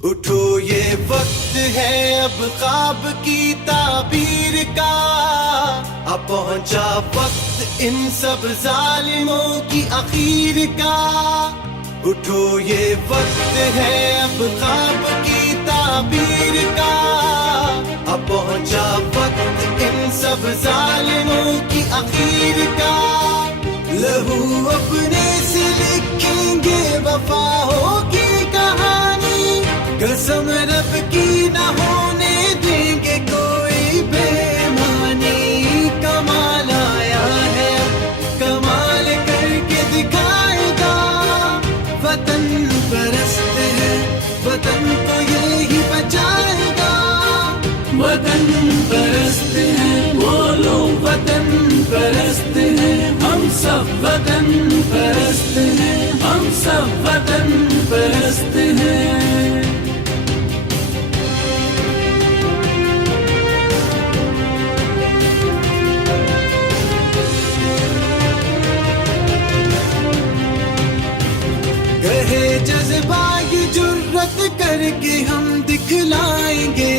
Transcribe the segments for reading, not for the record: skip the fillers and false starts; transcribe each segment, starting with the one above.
उठो ये वक्त है अब ख्वाब की ताबीर का, अब पहुंचा वक्त इन सब जालिमों की आखिर का। उठो ये वक्त है अब ख्वाब की ताबीर का, अब पहुंचा वक्त इन सब जालिमों की आखिर का। लहू अपने से लिखेंगे वफाओं की कहानी, कसम रब की न होने देंगे कोई बेईमानी। कमाल आया है कमाल करके दिखाएगा, वतन परस्त है वतन को यही बचाएगा। वतन परस्त है वो लोग वतन परस्त है, हम सब वतन परस्त हैं, हम सब वतन परस्त हैं। कहे जज्बा की जुर्रत करके हम दिखलाएंगे,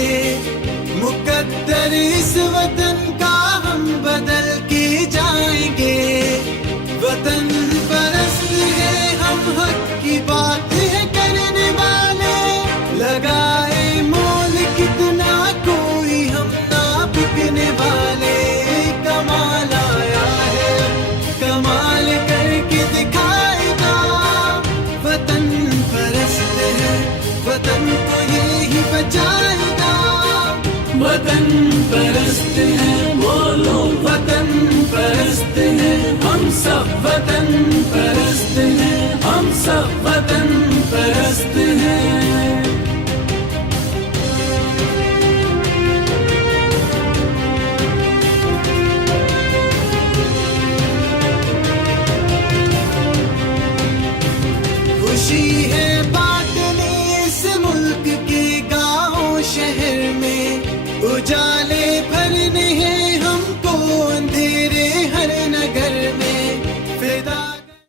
मुकद्दर इस वतन का हम बदल के जाएंगे। वतन परस्त है हम हक की बात है करने वाले, लगाए मोल कितना कोई हम ना बिकने वाले। कमाल आया है कमाल करके दिखाएगा, वतन परस्त है वतन को यही बचाएगा। वतन परस्त है वो लोग वतन परस्त है, हम सब वतन परस्त हैं, हम सब वतन परस्त हैं। खुशी है बांटने इस मुल्क के गाँव शहर में, उजाले